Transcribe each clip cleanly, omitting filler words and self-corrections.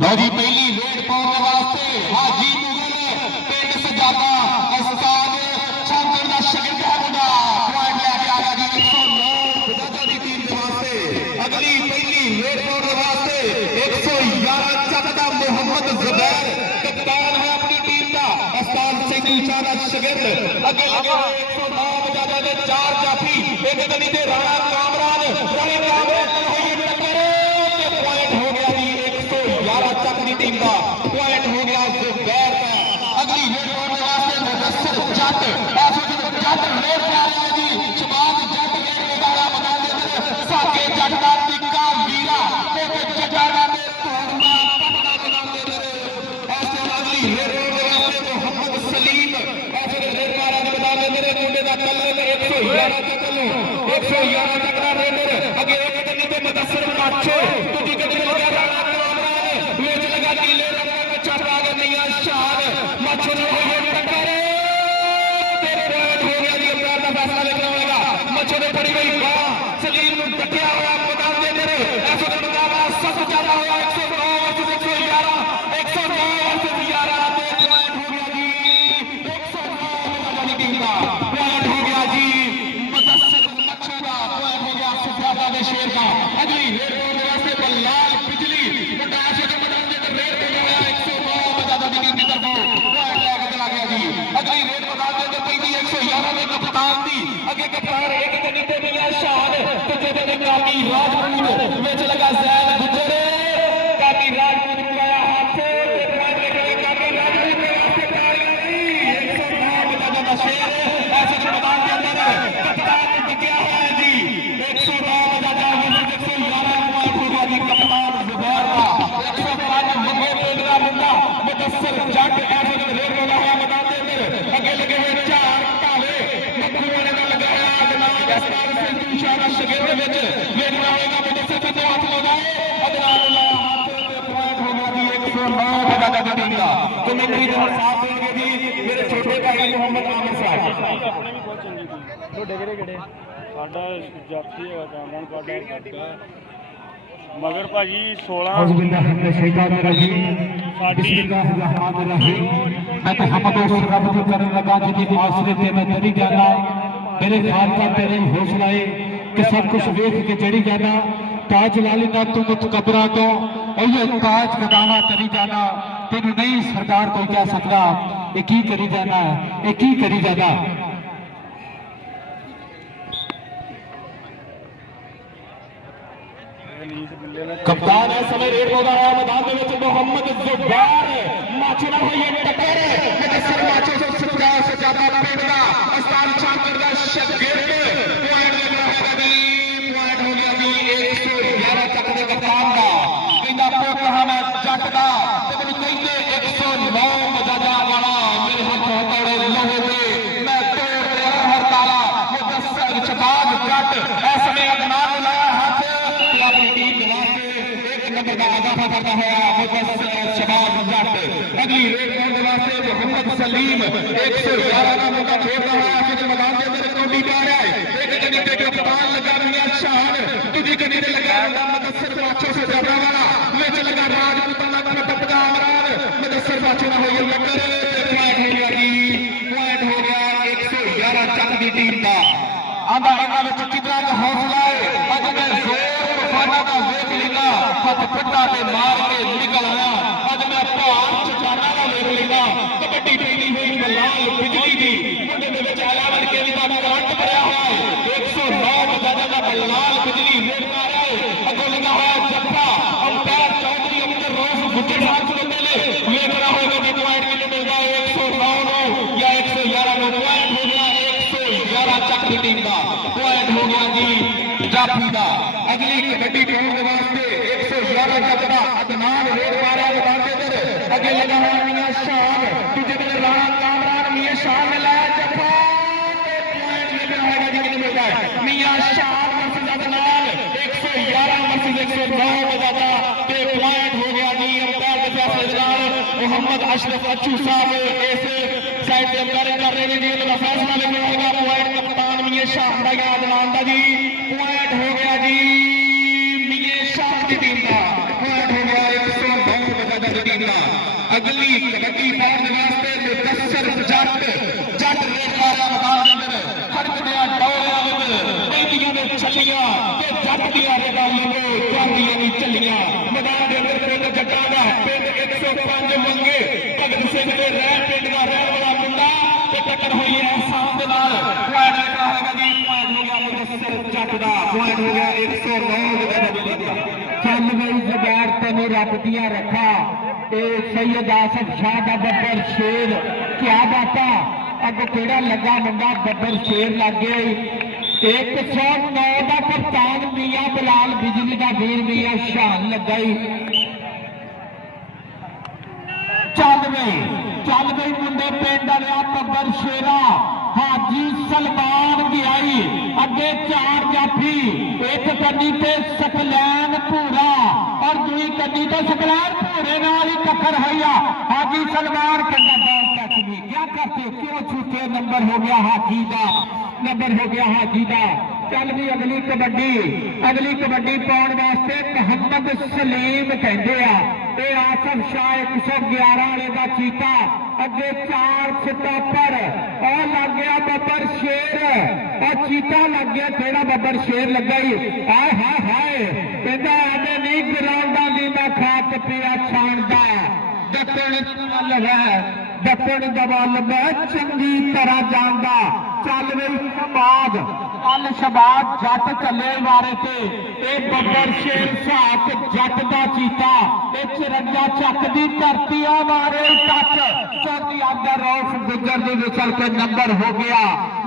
लो जी पहली रेड पाने वास्ते हाजी मुगल पिंड सजादा उस्ताद शांकर दा शागिर्द है मुंडा पॉइंट लेके आ गया जी 109 सजादा दी टीम के वास्ते। अगली पहली रेड पाने वास्ते 111 चकदा मोहम्मद जुबैर कप्तान है अपनी टीम का उस्ताद सिंधु शाह दा शागिर्द। अगे लगे 109 सजादा दे चार जाफी एक गली दे राणा कामरान टीम का पॉइंट हो गया जुबैर का। अगली रेड करने वास्ते मुदस्सिर जट जट रेड कर रहा है जी शबाब जट रेड लगाया मैदान के अंदर साके जट का टिक्का वीरा एक जटारा ने तोड़ना पटना मैदान के अंदर। ऐसे अगली रेड करने वास्ते मोहम्मद सलीम ऐसे रेड कर रहा है मैदान के अंदर मुंडे का कलर 111 तक 111 तक का रेडर। अगे एक गड्डी पे मुदस्सिर माछो दूसरी गड्डी पे लगा राणा नीले रंग में चढ़ा गया मियां शान मच्छर हो टक्कर हो गया जी अपराध का फैसला लेना होगा। मच्छर पड़ी गई बाह सलीम को टकिया हुआ मैदान के अंदर ऐसा मुकाबला सबसे ज्यादा हुआ 109 वर्सेस 111 109 वर्सेस 11 पॉइंट हो गया जी 109 टीम का पॉइंट हो गया जी मुदस्सिर मच्छर का पॉइंट हो गया सुजाता के शेर का। अगली रेड होने वास्ते बल्लाल बिजली अगली रेड मैदान के अंदर पहली 111 में कप्तान दी अगे कप्तान एक के नीचे मियां शान तुझे ते काकी राजपूत विच लगा जैद गुजर काकी राजपूत लगाया हाथ से पॉइंट लेके काकी राजपूत के वास्ते तालियां नहीं 109 मैदान का शेर ऐसे मैदान के अंदर कप्तान टिकिया हुआ है जी 109 मैदान का 111 पॉइंट होगा जी कप्तान जुबैर का 105 मगे पेड़ का मुंडा मुदस्सिर जट ऐसे रेड लगाया मैदान के अंदर अगे लगे हुए चार ताले मक्खू वाले का लगाया अदनान उस्ताद सिंधु शाह दा शागिर्द विच वेखना होगा मुदस्सिर पे हाथ लगाए अदनान लाया हाथ पे पॉइंट हो गया जी 109 मैदान का टीम का। कमेंट्री का साथ देंगे जी मेरे छोटे भाई मोहम्मद आमिर साहब। अपने भी बहुत चंगी थी तो डेगरे केड़े साडा जाफी है कामरान पाडा मगर भाजी 16 मैं तो हम दोस्त रब की करने लगा जी आसरे ते मैं चली जाना मेरे ख्याल का तेरे हौसला है कि सब कुछ वेख के चढ़ी जाना ताज लाली ना तू मुतकबरा तो ये ताज कदावा तरी जाना तेन नहीं सरकार कोई कह सकता ये की करी जाना ये की करी जाना। कप्तान है समय रेड होगा मैदान में मोहम्मद जुबैर माचो ना हुई टक्कर मुदस्सिर माचो से सजादा पिंड का उस्ताद शांकर दा शागिर्द पॉइंट लेना है जी पॉइंट हो गया जी 111 तक के कप्तान का इंदा पुत हम जट दा ते कहते 109 मजाजा वाला मेरे हाथ हथौड़े लोहे दे मैं तोड़ दे हर ताला मुदस्सिर शबाब जट ऐसे अदनान लाया हाथ अपनी टीम के वास्ते नंबर का इजाफा करता है मुदस्सिर शबाब जट। अगली रेड करने वास्ते मोहम्मद सलीम 111 का मौका छोड़ रहा है फिर मैदान के अंदर कौडी पा रहा है एक गड्डी पे कप्तान लगा मियां शान दूसरी गड्डी पे लगा मुदस्सिर माचो से जबरा वाला विच लगा राजपूताना का टपका अमरान मुदस्सिर माचो ना होई लकर पॉइंट हो गया जी पॉइंट हो गया 111 चक दी टीम का। आंदा इन्हां विच कितना का हौसला है अज मैं जोर तूफाना का वेख लेना हथ फट्टा ते मार के निकल आया अज मैं पहाड़ चट्टाना का वेख लेना कबड्डी पहली हुई बल्लाल बिजली दी मुंडे दे विच अलावन के लिए करंट भरया हुआ है 109 मजाजा का बल्लाल बिजली रेड कर रहा है अगो लगा हुआ जफ्फा अंपायर चौधरी अमर रोज गुज्जर साहब को पहले वेख रहा होगा कि पॉइंट कितने मिल गया 109 या 111 में पॉइंट हो गया 111 चक की टीम का पॉइंट हो गया जी जाफी का। अगली कबड्डी टीम के वास्ते 111 चक का अदनान रेड मारा मैदान के अंदर अगे लगा हुआ मियां शान दूसरे तरफ राणा कामरान मियां शान ने लाया जफा पॉइंट लेना होगा जी कितने मिलता है मियां शान वर्सेस अदनान 111 वर्सेस 109 मजाजा पे पॉइंट हो गया जी अंपायर के फैसले मोहम्मद अशरफ अच्छू साहब ऐसे साइड से अंपायरिंग कर रहे हैं जी उनका फैसला लेना होगा पॉइंट कप्तान मियां शान का या अदनान का जी पॉइंट हो गया जी मियां शान की टीम का पॉइंट हो गया 109 अगली कबड्डी पाने वास्ते मुदस्सर जट जट रेड वाला मैदान के अंदर खड़कदियां डोरियां विच बेटियां ने छलियां ते जट दियां रेडां लगे चांदियां दी चलियां मैदान के अंदर पिंड जट्टां दा पिंड 105 मंगे भगत सिंह दे रह पिंड दा रहण वाला मुंडा ते टक्कर होई है एहसान दे नाल पॉइंट लगा है जी पॉइंट हो गया मुदस्सर जट दा पॉइंट हो गया 109 का चल गई जुगाड़ तेन रब दिया रखा सैयद आसफ शाह का बब्बर शेर क्या बात अग केड़ा लगा मुंडा बब्बर शेर लग गया 109 का कप्तान मियां बिलाल बिजली का वीर मियां शान लगाई चल गई मुंडे पिंड वाले बब्बर शेरा हाजी सलमान गियाई अगे 4 जाफी एक कन्नी पे सकलैन भूरा और दुई कन्नी तो सकलैन भूरे नाल ही टक्कर हुई हाजी सलमान कहता बॉल टच गई क्या करते क्यों छूटे नंबर हो गया हाजी का नंबर हो गया हाजी का चल भी अगली कबड्डी पाने वास्ते मोहम्मद सलीम कहते हैं आसफ शाह 111 वाले का चीता अगे 4 सितंबर और लग गया बब्बर शेर और चीता लग गया तेरा बब्बर शेर लग गई हाय हाय हाय कहता आने नहीं ग्राउंडा दी मैं खात पिया छाणदा दक्कण दवाल मैं चंगी तरह जानदा चल रही शबाद जट चले मारे थे बब्बर शेर साथ जट का चीता 54 चक की धरती मारे टच चौथी अंदर रौफ गुजर दी विचल के नंबर हो गया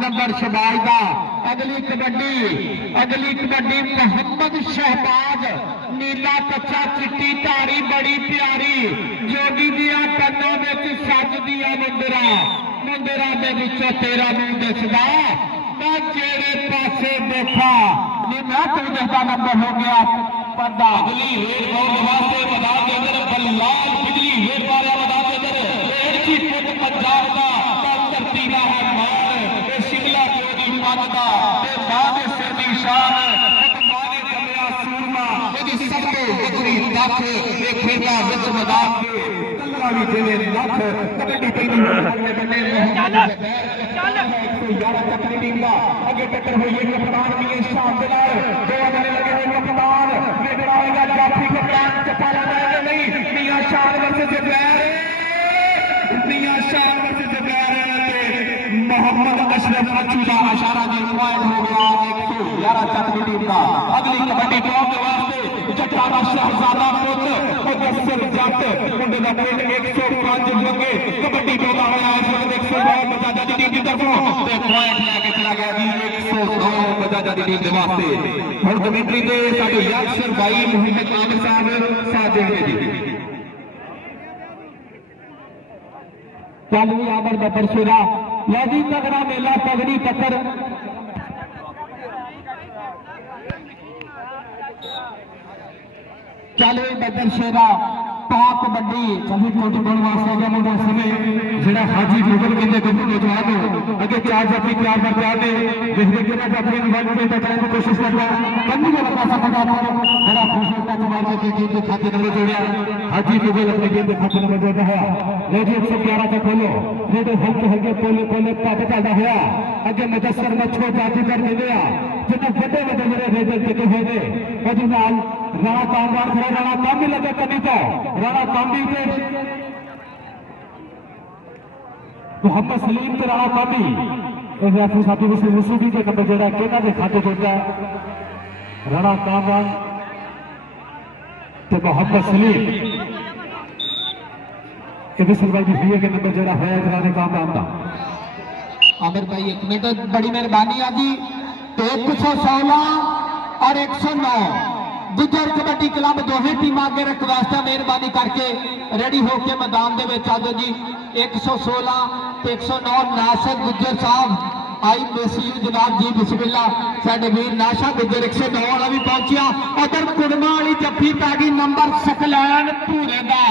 नंबर शबाज का अगली कबड्डी मोहम्मद शहबाज नीला कच्चा चिट्टी धारी बड़ी प्यारी जोगी दिया कन्नों में सज दिया मुंदरा के विचों तेरा मुंह दिसदा मैं जेड़े पासे देखा नहीं मैं तुम देखा नंबर हो गया पर्दा अगली रेड बॉल वास्ते मैदान के अंदर बल्लाल बिजली रेड वाला मैदान के अंदर एक ही फुट पंजाब का धरती का है मान शिमला चोरी पंज का मां के सिर की शान मां ने जमया सूरमा यदि सब तो बकरी दख ये खेला विच मैदान के कल्ला भी देवे लख कबड्डी पहली अगले बन्ने मोहम्मद टीम का अगे टक्कर हुई है कप्तान की शान के नाल दो बने लगे हुए कप्तान लेकर आएगा जाफी कप्तान चप्पा लगाएगा नहीं मियां शान वर्सेस जबैर मोहम्मद अशरफ अच्छी का इशारा जी पॉइंट हो गया 111 चक की टीम का अगली कबड्डी टॉप के वास्ते जट्टा का शहजादा पुत्र मुदस्सर जट मुंडे का पिंड 105 लगे कबड्डी टोला होया इस वक्त 109 बजाजा दी टीम की तरफों ते पॉइंट लेके चला गया जी 109 बजाजा दी टीम के वास्ते हुण कमेंट्री ते साडे यासर भाई मोहम्मद आमिर साहब साथ देंगे जी चल भी आबर बब्बर शेरा लगी तगड़ा मेला तगड़ी टक्कर चल भी बब्बर शेरा टॉप कबड्डी कभी कोटी बोल वास्ते का मुंडा समय जेड़ा हाजी मुगल कहते कभी नौजवान अगे 4 जाफी 4 बार प्यार दे देखते कि जाफी वन में बचाने की कोशिश करता कभी का लगा सकता बड़ा खूबसूरत मार के टीम के खाते नंबर जोड़िया हाजी मुगल अपने टीम के खाते नंबर जोड़ता है ले जी 111 तक खोलो रेडो हल्के पोले पाते चलता हुआ अगे मुदस्सर मच्छो जाती कर दिया जिन्हें बड़े जेडे रेडल टिके हुए ने वजह नाल राणा कामगार खड़े राणा काम भी लगे कभी तो राणा कामी के मोहम्मद सलीम ते राणा कामी रेफरी साथी वसूली के नंबर जेड़ा केना दे खाते जोड़ता राणा कामगार ते मोहम्मद सलीम ये सरवाई की हुई के नंबर जेड़ा है राणा कामगार का आमिर भाई एक मिनट बड़ी मेहरबानी आजी 116 और 109 गुजर कबड्डी क्लब दोहे टीम आगे रख वास्ते मेहरबानी करके रेडी होके मैदान दे विच आ जाओ जी 116 ते 109 नासिर गुजर साहब आई मेसीयू जनाब जी बिस्मिल्ला साडे वीर नाशा गुजर 109 वाला भी पहुंचिया उधर कुड़मा वाली जफ्फी पै गई नंबर सकलैन पूरे का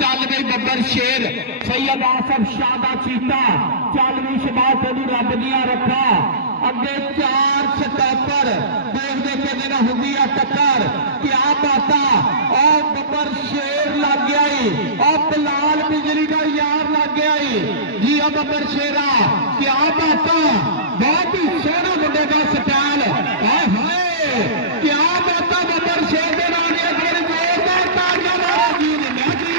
चल गई बब्बर शेर सैयद आसफ शाह दा चीता चल भी शबाज तेनू रब दिया रखा अगे 4 सितंबर देखते कि दिन होंगी टक्कर क्या बात और बब्बर शेर लग ਬੱਬਰ ਸ਼ੇਰਾ क्या बात है, बहुत ही सोहना मुंडे का स्टाइल, हाय हाय क्या बात है बब्बर शेर दे नाल एक बार जोरदार तालियां मारो जी ने जी,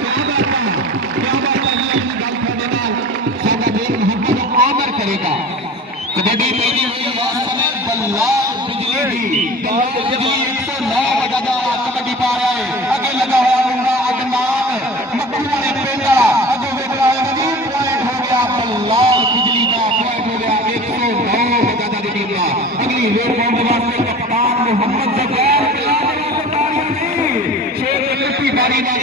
क्या बात है जी। अपनी गल थोड़े नाल साडा वीर मोहम्मद आमर करेगा। कबड्डी पहली हुई है समय बल्लाल बिजली दी, बल्लाल बिजली 109 लगातार कबड्डी पा रहा है। आगे लगा हुआ मुंडा अदनान मक्खू वाले पिंड वाला, आगे देख रहा है जी पॉइंट हो गया बल्लाल बिजली का, पॉइंट हो गया 109 लगातार टीम का। अगली रेड बॉल के वास्ते कप्तान मोहम्मद जब्बार शेर की बारी है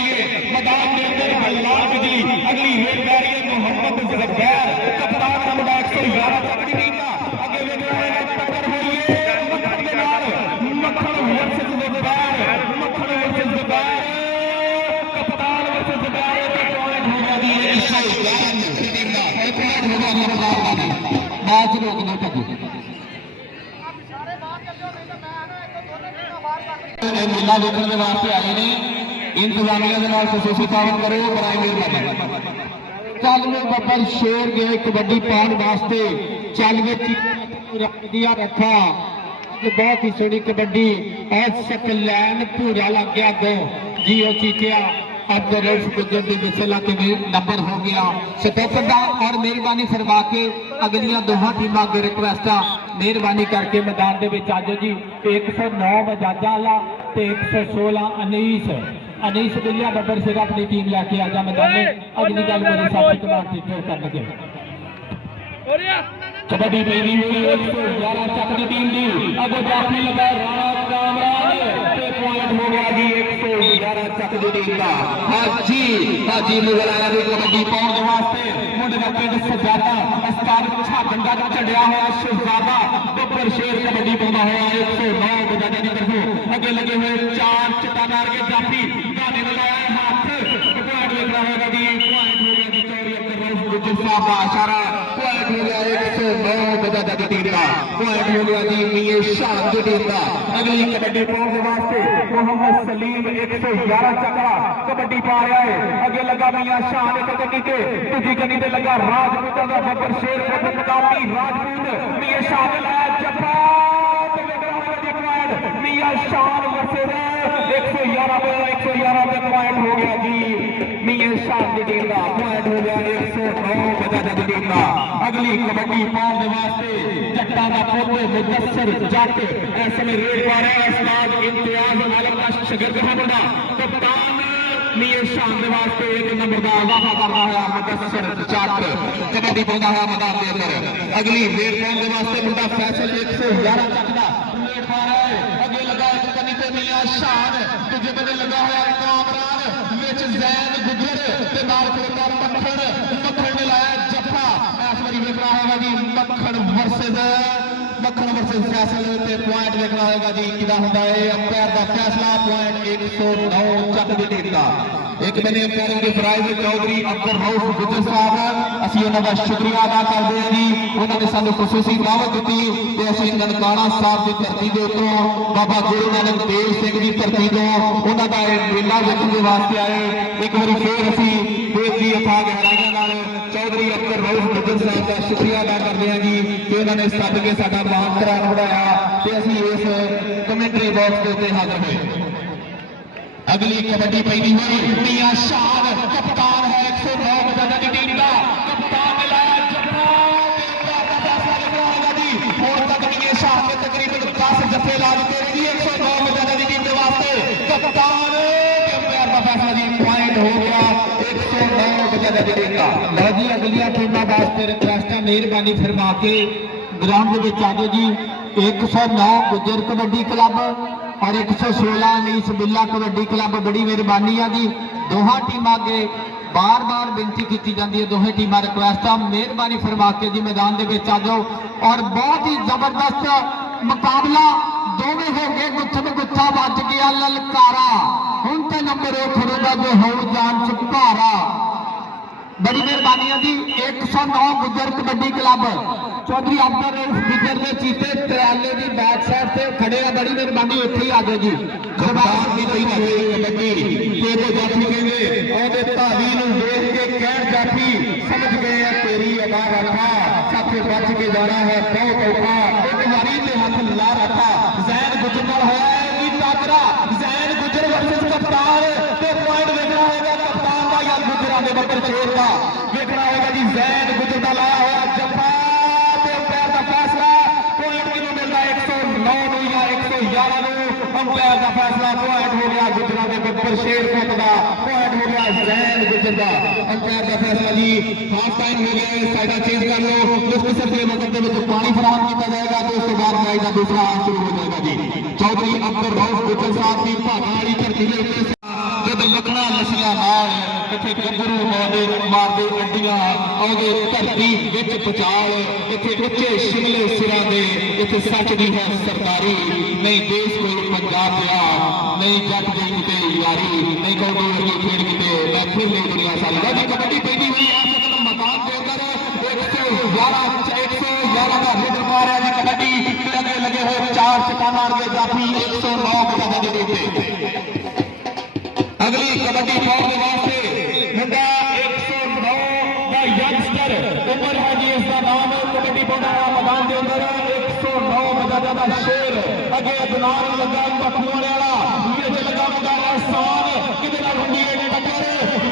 मैदान के अंदर बल्लाल बिजली। अगली रेड बारी है मोहम्मद जब्बार कप्तान का मुंडा 111 कबड्डी टीम का। आगे देख रहा है टक्कर हुई है मक्खन के नाल, मक्खन वर्सेस जब्बार, मक्खन वर्सेस जब्बार, कप्तान वर्सेस जब्बार, पॉइंट हो गया जी 111 टीम का, पॉइंट हो गया बल्लाल का। मैच रोकने तक मेला देखने के वास्ते आए ने, इंतजामिया के नाल खसूसी तावन करो बराए मेहरबानी। चल वे बब्बर शेर गए कबड्डी पाने वास्ते, चल वे दिया रखा, बहुत ही सोहनी कबड्डी और सकलैन पूरा लग गया दो जी ओ चीटिया। अब रफ गुजर के विसला के नंबर हो गया सतोपर का, और मेहरबानी फरमा के अगलियां दोहां टीमां अगे रिक्वेस्ट मेहरबानी करके मैदान के विच आ जाओ जी। 109 मजाजा वाला ते 116 अनीस बिलिया बब्बर शेरा अपनी टीम लैके आ जा मैदान में। अगली गल मेरे साथी कमांड टीचर कर लगे कबड्डी पहली हुई 111 चक की टीम दी, अगो जाफी लगा राणा कामरान ते पॉइंट हो गया जी 111 चक की टीम का। हाजी मुगल आया भी कबड्डी पाउण के वास्ते, मुंडे का पिंड सजादा अस्ताद छागंदा का चढ़िया हुआ शहजादा बब्बर शेर कबड्डी पाउंदा हुआ 109 बजाजा की तरफों। अगे लगे हुए 4 चट्टानार के जाफी गाने लगाया हाथ, पॉइंट देख रहा होगा जी, पॉइंट हो गया जी चौरी अब्दुल रऊफ गुज्जर साहब का इशारा, पॉइंट हो गया 109 बजाजा की टीम का, पॉइंट हो गया जी मियां शाह की टीम का। अगली कबड्डी पाउण के वास्ते मोहम्मद सलीम 111 चकरा कबड्डी पा रहा है। अगे लगा मियां शाह ने कबड्डी के दूसरी गनी ते लगा राजपूत का बब्बर शेर मुकामी राजपूत मियां शाह ने लाया जफा मियां शाह वर्सेस 111 पे पॉइंट हो गया जी मियां शाह की टीम का, पॉइंट हो गया 109 बजाजा की टीम का। अगली कबड्डी पाउण के वास्ते जट्टा का पोते मुदस्सर जट इस समय रेड पा रहा है उस्ताद इम्तियाज आलम का शागिर्द है मुंडा, कप्तान मियां शाह के वास्ते 1 नंबर का वादा कर रहा है मुदस्सर जट कबड्डी पाउंदा है मैदान के अंदर। अगली रेड पाउण के वास्ते मुंडा फैसल 111 चक का रेड पा रहा है। अगे लगा एक कनी ते मियां शाह, दूजे बने लगा हुआ कामरान, विच जैन गुजर ते नाल खड़ोता मक्खन ने लाया जफा। इस बारी देख रहा होगा जी मक्खन वर्सेस फैसल ते पॉइंट देखना होगा जी किदा हुंदा है अंपायर का फैसला, पॉइंट 109 चक की टीम का। एक मैंने अंपायर के प्राइज चौधरी अब्दुल रऊफ गुज्जर साहब असं उन्होंने शुक्रिया अदा करते हैं जी, उन्होंने सानू खसूसी दावत दी ते असं ननकाना साहब की धरती के उत्तों बाबा गुरु नानक देव सिंह की धरती तो उन्होंने मेला देखने वास्ते आए। एक बार फिर असी देश की अथाह गहराइयां नाल चौधरी अब्दुल रऊफ गुज्जर साहब का शुक्रिया अदा करते हैं जी कि उन्होंने सद के साडा मान करार बढ़ाया ते असी इस कमेंटरी बॉक्स के उत्ते हाजिर हुए। अगली कबड्डी पहली हुई मियां शाह कप्तान है 109 बजाजा की टीम का, कप्तान ने लाया जफा जी। और तक मियां शाह ने तकरीबन 10 जफे ला दिए जी 109 बजाजा की टीम के वास्ते। कप्तान अंपायर का फैसला जी, पॉइंट हो गया 109 बजाजा की टीम का। लो जी अगलियां टीमां वास्ते रिक्वेस्ट मेहरबानी फरमा के ग्राउंड में आ जाओ जी। 109 गुजर कबड्डी क्लब और 116 अनीस बिल्ला कबड्डी क्लब, बड़ी मेहरबानी है जी। दोहां टीमां अगे बार बार बेनती की जाती है, दोहें टीमां रिक्वेस्ट मेहरबानी फरमा के जी मैदान के आ जाओ। और बहुत ही जबरदस्त मुकाबला दोवें हो गए, गुत्थम गुत्था बज गया ललकारा, हुण ते नंबर 1 खड़ेगा जो हो जान चुकारा। बड़ी मेहरबानी है जी। 109 गुजर कबड्डी क्लब चौधरी अब्दुल रऊफ गुजर के चीते ट्राले की बैक साइड से खड़े हैं, बड़ी मेहरबानी इत्थे ही आ जाओ जी। जाफी कहते और भावी देख के कहर जाफी समझ गए हैं तेरी अदा रखा साथे बच के जाना है बहुत औखा एक बारी ते हाथ ला रखा जैन गुजर नाल होया है की टाकरा जैन गुजर वर्सेस कप्तान ते पॉइंट देखना होगा कप्तान का या गुजरा दे बब्बर शेर का देखना होगा जी जैन गुजर का लाया हुआ जफा ते अंपायर का फैसला पॉइंट किनो मिलता 109 ਨੂੰ या 111 ਨੂੰ अंपायर का फैसला पॉइंट हो गया गुजरा दे बब्बर शेर कोट का पॉइंट हो गया जैन गुजर का अंपायर का फैसला जी हाफ टाइम हो गया है साइडा चेंज कर लो मुख्तसर के वक्त के ਵਿੱਚ पानी फराहम किया जाएगा तो उसके बाद मैच का दूसरा हाफ शुरू हो जाएगा जी चौधरी अब्दुल रऊफ गुजर साहब की भागा वाली धरती ਦੇ ਉੱਤੇ जब लखना लसिया नाल इत्थे गंगरू मारदे मारदे अंडियां आउंदे धरती विच पचाल इत्थे उच्चे शिमले सिरां दे इत्थे सच दी है सरदारी नहीं देश कोई पंजाब दिया नहीं जट दी किते यारी नहीं कौड़ी वर्गी खेड़ किते मैं फिर ले दुनिया सारी जी कबड्डी पैदी हुई है मैदान के अंदर 111 का हिट मारा जी कबड्डी लगे हुए 4 चटाना के जाफी 109 बता दे अगली कबड्डी पाने वास्ते मुंडा 109 का यंगस्टर उमर है जी इसका नाम कबड्डी पाने मैदान के अंदर 109 बजा का शेर अगे अदनान लगा पखुआने वाला ये लगा मुंडा एहसान किधर हुंडी है टक्कर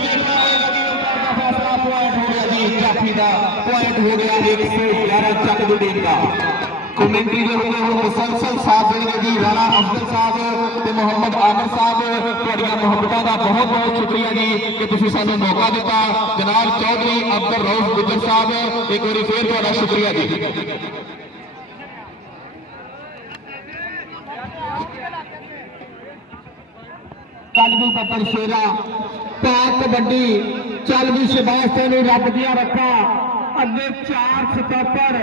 देखना है लगी उमर का फैसला पॉइंट हो गया जी जाफी का पॉइंट हो गया 111 चक दुदीन का कमेंट्री जो होंगे वो मुसलसल साथ देंगे जी राणा अफजल साहब ते मोहम्मद आमिर साहब तुहाडियां मुहब्बतां दा बहुत बहुत शुक्रिया जी कि तुसीं सानूं मौका दिता जनाब चौधरी अब्दुल रऊफ गुजर साहब एक बार फिर तुहाडा शुक्रिया जी कल भी बब्बर शेरा पाक कबड्डी चल भी शबाश तेनू रब दिया रखा अगे 4 स्टॉपर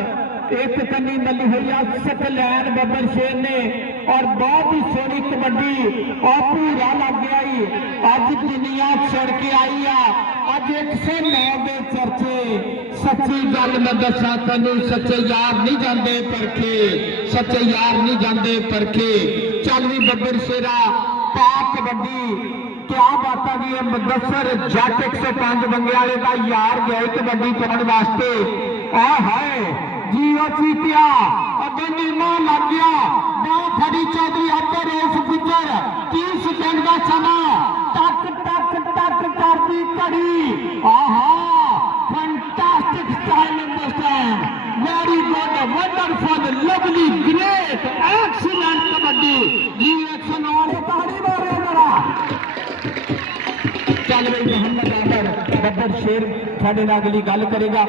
एक कन्नी मली हुई सकलैन बब्बर शेर ने और बहुत ही सोहनी कबड्डी और पूरा लग गया अज दुनिया छड़ के आई अज 109 के चर्चे सच्ची गल मैं दसा तेन सच्चे यार नहीं जाते परखे सच्चे यार नहीं जाते परखे चल भी बब्बर शेरा पाक कबड्डी क्या बात है मुदस्सर जट 105 बंगे वाले का यार गए कबड्डी पाने वास्ते आ है जीओ चीतिया अगे नीमा लग गया बाह फड़ी चौधरी अब्दुल रऊफ गुजर 30 सेकंड का समा टक टक टक करती कड़ी आहा fantastic style in this time very good wonderful lovely great excellent kabaddi जी 109 ताड़ी मारे जरा चल भाई मोहम्मद आमिर बब्बर शेर साडे नाल अगली गल करेगा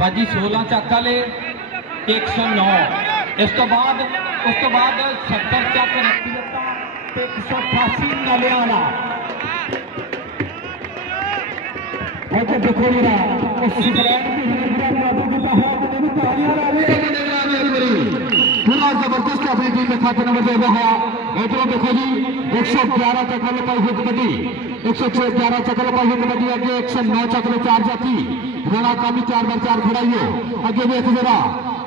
भाजी 16 चक वाले 109 इस तो बाद 70 चक रखी 188 नलिया वाला देखो पूरा जबरदस्त अपनी टीम में खाते नंबर दे रहा है इधरों देखो जी 111 चक्कर पाई हुई कबड्डी 111 चक्कर पाई हुई कबड्डी अगे 109 चक्कर 4 जाती राणा कामी 4x4 खड़ाइयो अगे देख जरा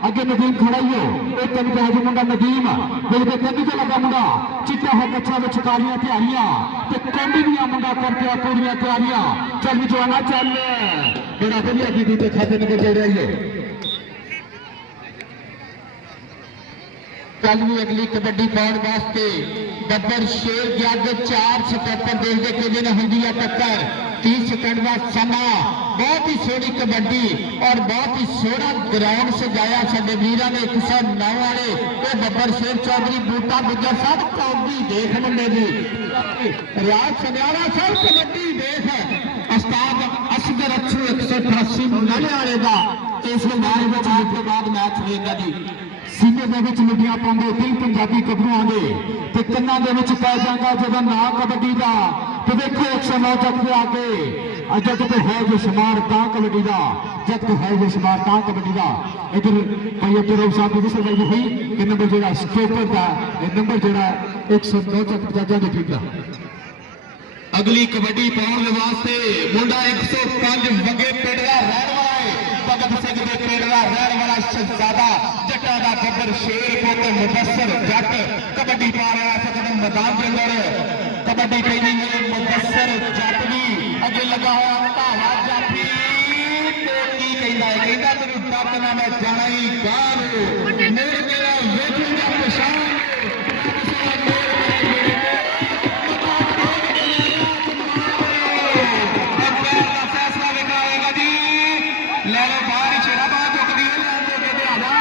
अगे नदीम खड़ाइयो एक कभी कहा मुंडा नदीम बिल्कुल कभी तो लगा मुंडा चिट्टा है कच्छा में छुकालियां तैयारियां तो कभी भी मुंडा करके पूरी तैयारियां चल भी जवाना चल बड़ा बढ़िया दीदी के खाते नंबर दे रही है कल भी अगली कबड्डी पाने वास्ते बब्बर शेर के आगे 4 स्टॉपर देखने के लिए होंगी टक्कर 30 सेकंड का समा बहुत ही सोहनी कबड्डी और बहुत ही सोहना ग्राउंड सजाया साडे वीरां ने 109 वाले वो बब्बर शेर चौधरी बूटा गुजर साहब कबड्डी देख मुंडे जी रियाज सनियारा साहब कबड्डी देख उस्ताद असगर अच्छू 188 नले वाले का इस मैच में जितने बाद मैच होगा जी सीने के लुटियां पाते कई पंजाबी कबरू आते तो कन्ना पै जाता जब ना कबड्डी का तो देखो 109 जग के आके जग तो है जो शुमार ता कबड्डी का जग तो है जो शुमार ता कबड्डी का इधर भाई अब्दुल रऊफ साहब की सफाई हुई कि नंबर जो स्टॉपर का नंबर जो 109 चक जजा की टीम का अगली कबड्डी पाने वास्ते मुंडा 105 वगे पिंड का रहने वाला है भगत सिंह के पिंड का रहने वाला शहजादा जट्टा का बब्बर शेर ਤੇ ਮੁਦੱਸਰ ਜੱਟ ਕਬੱਡੀ ਪਾ ਰਿਹਾ ਇਸ ਵਕਤ ਮੈਦਾਨ ਦੇ ਅੰਦਰ कबड्डी पहली है मुदस्सर जट भी अगे लगा हुआ धावा जाफी तो की कहना है कहना तेरी दत ना मैं जाना ही गाल मेरे तेरा वेखूंगा पछाण फैसला दिखाएगा जी ले लो बाहर छेड़ा बाहर चुकती है आ जा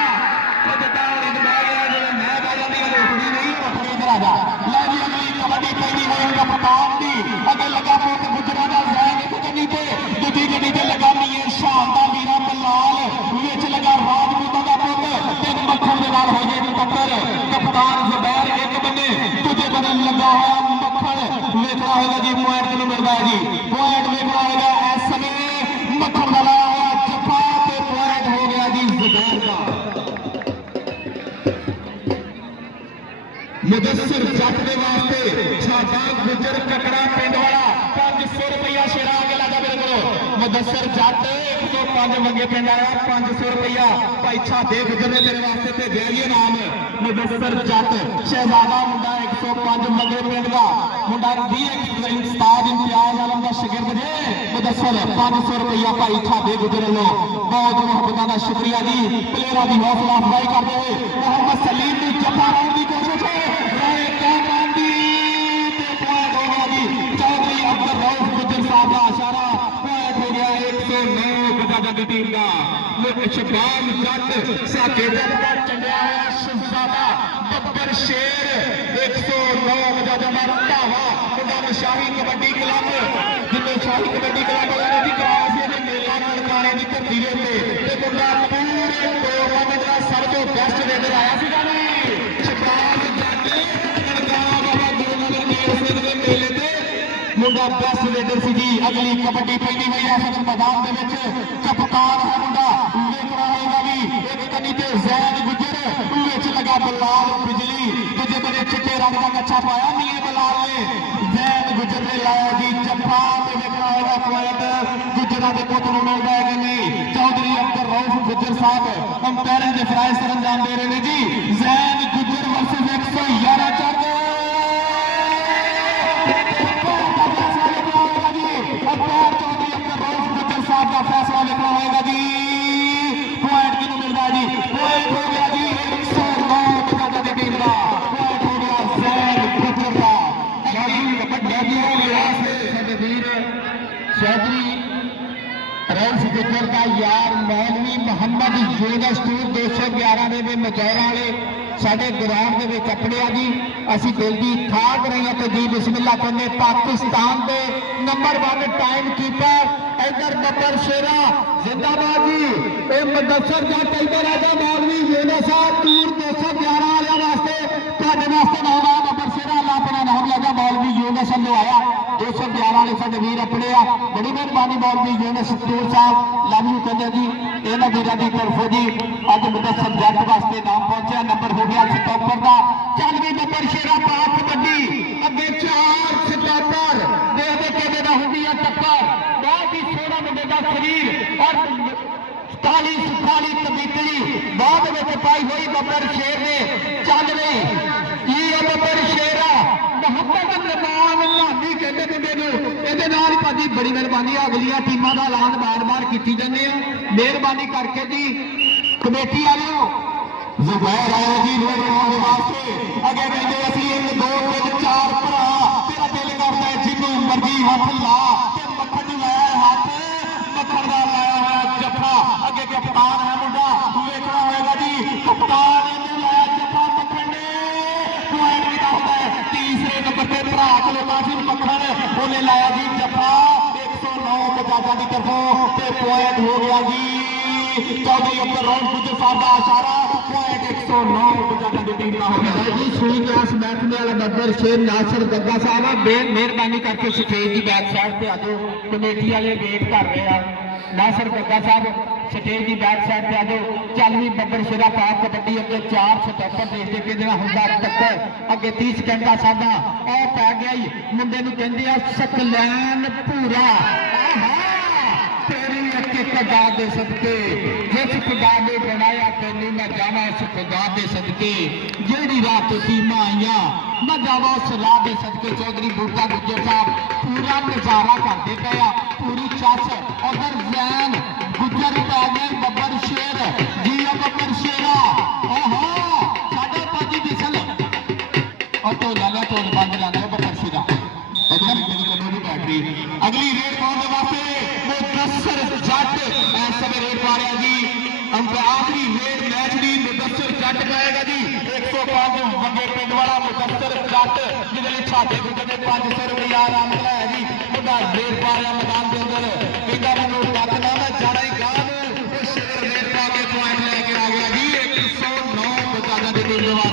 मैं बाजा दी रोकड़ी नहीं इधर आ जा लै जी अगली कबड्डी पहली कप्तान दी अगे लगा पुत गुजरा दा जैन एक गड्डी ते दूजी गड्डी ते लगा मीर शान दा वीरा बलाल विच लगा राजपूतां दा पुत ते मक्खन दे नाल हो गई टक्कर कप्तान जुबैर एक बन्ने दूजे बन्ने लगा होया मक्खन वेखना होगा जी पॉइंट किनू मिलदा है जी पॉइंट वेखना होगा इस समय मक्खन दा लाया होया जफा ते पॉइंट हो गया जी जुबैर दा मुदस्सर जट दे वास्ते साडा गुजर ककड़ा पिंड वाला 500 रुपया शेरा आगे लगा मेरे को मुदस्सर जट 105 मंगे पिंड आया 500 रुपया भाई छादे गुजर ने तेरे वास्ते भेजा ही नाम मुदस्सर जट शहजादा मुंडा 105 मंगे पिंड का मुंडा 20 उस्ताद इम्तियाज आलम का शागिर्द जे मुदस्सर 500 रुपया भाई छादे गुजर लो बहुत मुहब्बत का शुक्रिया जी प्लेयरों की हौसला अफजाई करते हुए मोहम्मद सलीम की जफा लाने की कोशिश है चौधरी अब्दुल रऊफ गुजर साहब का इशारा पॉइंट हो गया 109 गजादा की टीम का शबाब जट साके जट का चंडिया हुआ शहजादा बब्बर शेर 109 गजादा का धावा मुंडा शाही कबड्डी क्लब जिन्हें शाही कबड्डी क्लब वाले की क्लास है मेला ननकाने की धरती के मुंडा पूरे टूर्नामेंट का सब तो बेस्ट रेडर आया सीगा नहीं शबाब जट ननकाना बाबा गुरु नानक देव सिंह के मेले से मुंडा बेस्ट रेडर सी जी अगली कबड्डी पहली हुई है सदन मैदान के विच कप्तान है मुंडा वेखना होगा भी एक कनी ते जैन गुजर विच लगा बलाल बिजली दूजे बने चिट्टे रंग का कच्छा पाया नीले बलाल ने जैन गुजर ने लाया जी जफा ते वेखना होगा पॉइंट गुजरा के पुत नूं मिलदा है कि नहीं चौधरी अब्दुल रऊफ गुजर साहब अंपायरिंग दे फराइज सरंजाम दे रहे हैं जी जैन गुजर वर्सेस 111 चढ़ का फैसला लिखना होगा जी पॉइंट किनू मिलता जी पॉइंट हो गया जी 109 गजादा की टीम का पॉइंट हो गया जैन गुजर का साडे वीर चौधरी रऊफ गुजर का यार मौलवी मोहम्मद यूनुस टूर 211 ਦੇ ਮਜੌਰਾਂ ਵਾਲੇ ਸਾਡੇ ਗਰਾਊਂਡ ਦੇ ਵਿੱਚ ਆਪਣੇ ਆ ਜੀ ਅਸੀਂ ਦਿਲ ਦੀ ਠਾਕ ਰਹੇ ਹਾਂ ਤੇ ਜੀ ਬਿਸਮਿਲ੍ਲਾ ਕਹਿੰਦੇ ਪਾਕਿਸਤਾਨ ਦੇ ਨੰਬਰ 1 ਟਾਈਮ ਕੀਪਰ इधर बब्बर शेरा जिंदाबाद जी ये मुदस्सर जट इधर आजा मौलवी यूनुस टूर 211 वाले वास्ते ਤੁਹਾਡੇ वास्ते नाम आया बब्बर शेरा अल्लाह अपना नाम लगा मौलवी यूनुस लो आया 211 वाले साडे वीर अपने आ बड़ी मेहरबानी मौलवी यूनुस टूर साहब लव यू कहते जी इन्हां वीरां दी तरफों जी अज मुदस्सर जट वास्ते नाम पहुंचा नंबर हो गया स्टॉपर का चल भी बब्बर शेरा पाक कबड्डी अगे 4 स्टॉपर देखते कहते दा हुंदी है टक्कर बहुत ही सोहना मुंडे का शरीर और 47 तबीतली बाद में पाई हुई बब्बर शेर ने चल नहीं ये बब्बर शेरा मोहम्मद नमान लानी कहते मुंडे नूं ये भाजी बड़ी मेहरबानी अगलियां टीमां का ऐलान बार-बार की जाने मेहरबानी करके जी कमेटी वालों जुबैर आए जी वास्ते अगे कहते असं 1 2 3 4 भरा तेरा दिल करता है जिन्हों मर्जी हाथ ला मक्खन लाया हाथ मक्खन का लाया है जफा अगे कप्तान है मुंडा वेखना होगा जी कप्तान ने लाया जफा मक्खन ने पॉइंट कितना होता है तीसरे नंबर पे भरा खलोता सी मक्खन उन्हें लाया जी जफा 109 गजादा की तरफों ते पॉइंट हो गया जी चौधरी अब्दुल रऊफ गुजर साहब का इशारा पॉइंट 109 गजादा की टीम का हो गया जी सुई क्लास बैठने वाला बब्बर शेर नासर गग्गा साहब मेहरबानी करके स्टेज की बैक साइड पे आ जाओ कमेटी वाले वेट कर रहे हैं नासर गग्गा साहब स्टेज की बैक साइड पे आ जाओ चल भी बब्बर शेरा पाक कबड्डी अगे 4 स्टॉपर देखते कि जरा हुंदा टक्कर अगे 30 सेकंड का साडा आ पै गया ही मुंडे नूं कहंदे आ सकलैन पूरा तेरी एक खुदा दे सदके जिस खुदा ने बनाया तेनू मैं जावा उस खुदा के सदके जेड़ी रात टीम आईया मैं जावा उस राह के सदके चौधरी बूटा गुज्जर साहब पूरा नजारा करते पे आ पूरी चस उधर जैन गुज्जर पै गए बब्बर शेर जी बब्बर शेरा ओहो साढ़े पाजी बिसल और तो लाला तो बंद लाने बब्बर शेरा बैटरी अगली रेड पाने वास्ते मुदस्सर जट इस समय रेड पा रहा जी आखिरी रेड मैच की मुदस्सर जट पाएगा जी 105 वंगे पिंड वाला मुदस्सर जट जिहदे छाटे गुजर 500 रुपया आराम कराया जी मुंडा रेड पा रहा मैदान के अंदर कहता मैं तक ना मैं जाना ही गांव शेर रेड पा के पॉइंट लेके आ गया जी 109 बचाना की टीम